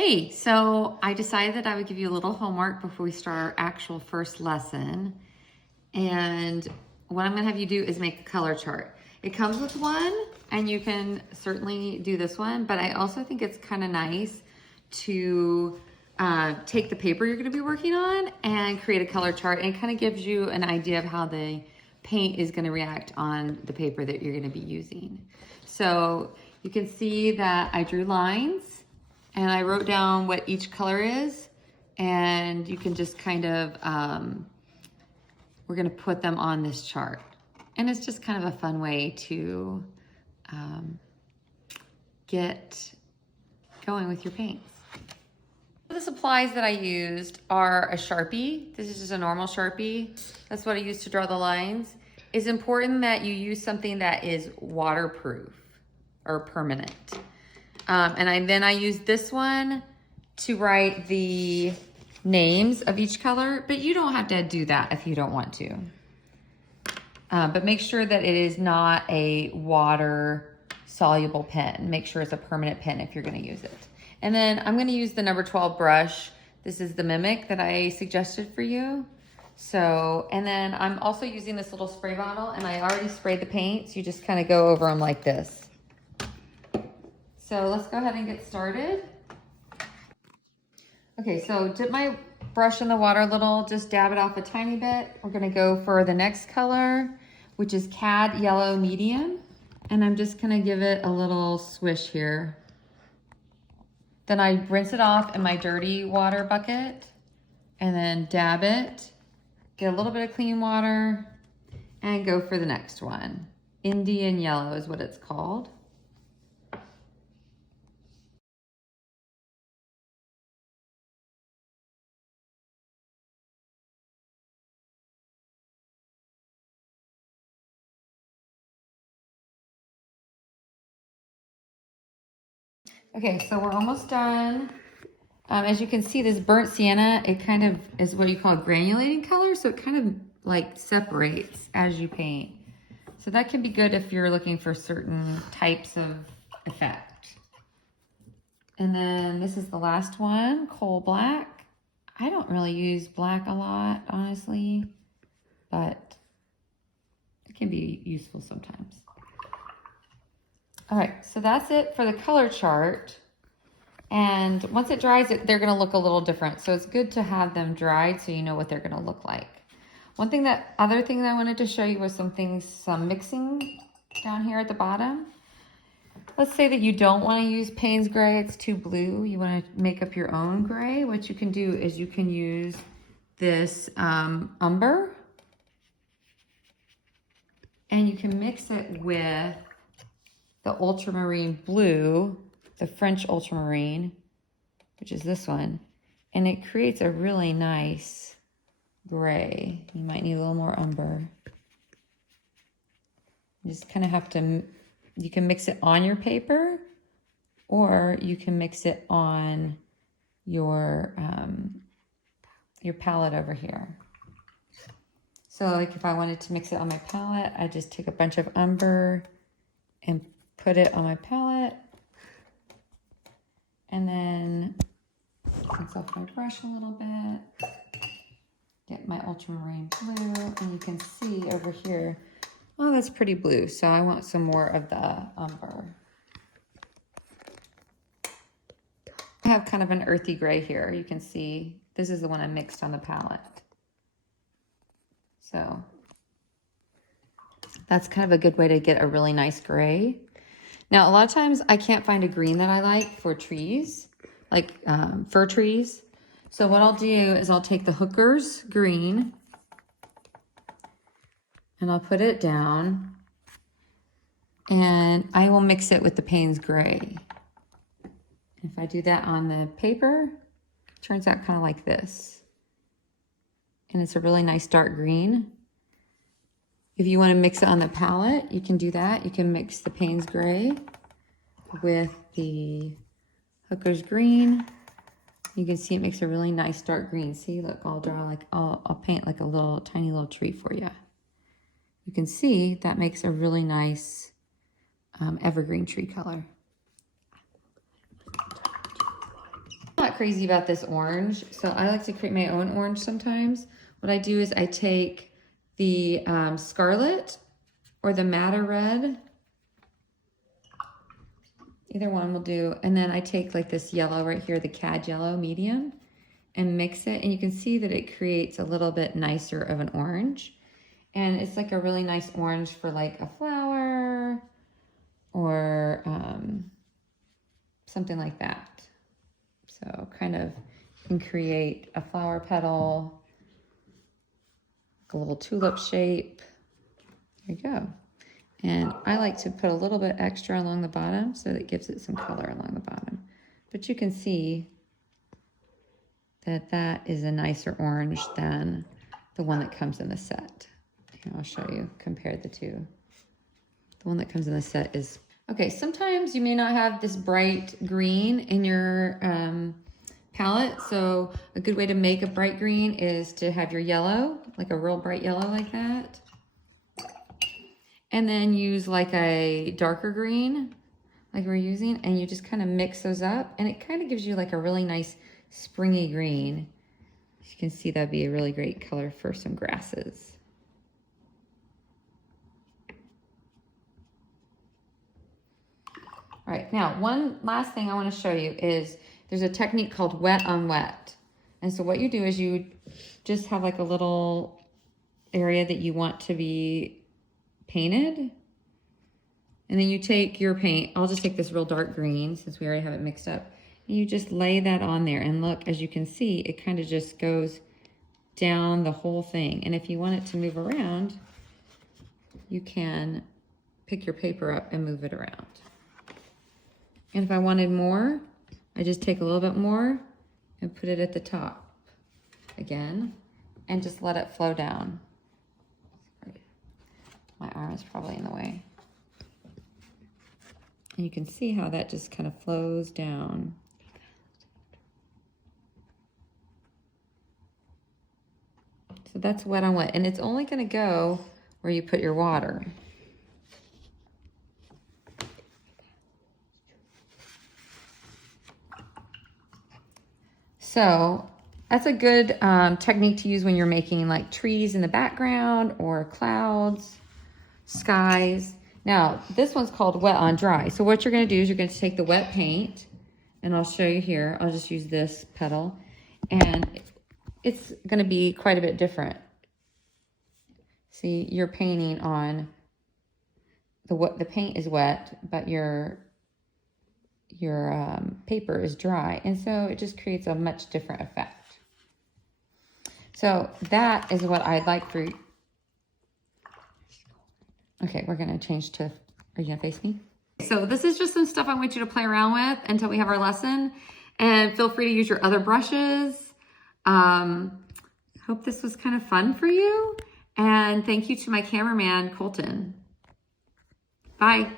Hey, so I decided that I would give you a little homework before we start our actual first lesson. And what I'm gonna have you do is make a color chart. It comes with one, and you can certainly do this one, but I also think it's kind of nice to take the paper you're gonna be working on and create a color chart, and it kind of gives you an idea of how the paint is gonna react on the paper that you're gonna be using. So you can see that I drew lines, and I wrote down what each color is, and you can just kind of, we're gonna put them on this chart. And it's just kind of a fun way to get going with your paints. The supplies that I used are a Sharpie. This is just a normal Sharpie. That's what I use to draw the lines. It's important that you use something that is waterproof or permanent. Then I use this one to write the names of each color, but you don't have to do that if you don't want to. But make sure that it is not a water soluble pen. Make sure it's a permanent pen if you're gonna use it. And then I'm gonna use the number 12 brush. This is the Mimic that I suggested for you. So, and then I'm also using this little spray bottle, and I already sprayed the paints. You just kind of go over them like this. So let's go ahead and get started. Okay, so dip my brush in the water a little, just dab it off a tiny bit. We're gonna go for the next color, which is Cad Yellow Medium. And I'm just gonna give it a little swish here. Then I rinse it off in my dirty water bucket, and then dab it, get a little bit of clean water, and go for the next one. Indian Yellow is what it's called. Okay, so we're almost done. As you can see, this burnt sienna, it kind of is what you call granulating color, so it kind of like separates as you paint. So that can be good if you're looking for certain types of effect. And then this is the last one, Coal Black. I don't really use black a lot, honestly, but it can be useful sometimes. All right, so that's it for the color chart. And once it dries, they're gonna look a little different. So it's good to have them dried so you know what they're gonna look like. Other thing that I wanted to show you was some mixing down here at the bottom. Let's say that you don't wanna use Payne's Gray, it's too blue. You wanna make up your own gray. What you can do is you can use this umber, and you can mix it with the ultramarine blue, the French ultramarine, which is this one, and it creates a really nice gray. You might need a little more umber. You just kind of have to, you can mix it on your paper, or you can mix it on your palette over here. So like if I wanted to mix it on my palette, I just take a bunch of umber and put it on my palette, and then rinse off my brush a little bit, get my ultramarine blue, and you can see over here, oh, that's pretty blue, so I want some more of the umber. I have kind of an earthy gray here. You can see this is the one I mixed on the palette. So that's kind of a good way to get a really nice gray. Now, a lot of times I can't find a green that I like for trees, like fir trees. So what I'll do is I'll take the Hooker's green and I'll put it down, and I will mix it with the Payne's Gray. If I do that on the paper, it turns out kind of like this. And it's a really nice dark green. If you want to mix it on the palette, you can do that. You can mix the Payne's Gray with the Hooker's green. You can see it makes a really nice dark green. See, look, I'll paint like a little tiny little tree for you. You can see that makes a really nice evergreen tree color. crazy about this orange, so I like to create my own orange sometimes. What I do is I take the scarlet or the madder red. Either one will do. And then I take like this yellow right here, the cad yellow medium, and mix it. And you can see that it creates a little bit nicer of an orange. And it's like a really nice orange for like a flower or something like that. So kind of can create a flower petal, a little tulip shape. There you go. And I like to put a little bit extra along the bottom so that it gives it some color along the bottom. But you can see that that is a nicer orange than the one that comes in the set. Here, I'll show you, compare the two. The one that comes in the set is, okay, sometimes you may not have this bright green in your palette. So a good way to make a bright green is to have your yellow, like a real bright yellow like that. And then use like a darker green, like we're using, and you just kind of mix those up, and it kind of gives you like a really nice springy green. As you can see, that'd be a really great color for some grasses. All right, now one last thing I want to show you is there's a technique called wet on wet. And so what you do is you just have like a little area that you want to be painted, and then you take your paint. I'll just take this real dark green since we already have it mixed up, and you just lay that on there, and look, as you can see, it kind of just goes down the whole thing. And if you want it to move around, you can pick your paper up and move it around. And if I wanted more, I just take a little bit more and put it at the top again and just let it flow down. My arm is probably in the way. And you can see how that just kind of flows down. So that's wet on wet. And it's only going to go where you put your water. So that's a good technique to use when you're making like trees in the background or clouds, skies. Now, this one's called wet on dry. So what you're going to do is you're going to take the wet paint, and I'll show you here. I'll just use this petal, and it's going to be quite a bit different. See, you're painting on the paint is wet, but your paper is dry, and so it just creates a much different effect. So that is what I'd like for you. Okay, we're gonna change to, are you gonna face me? So this is just some stuff I want you to play around with until we have our lesson, and feel free to use your other brushes. Hope this was kind of fun for you, and thank you to my cameraman, Colton. Bye.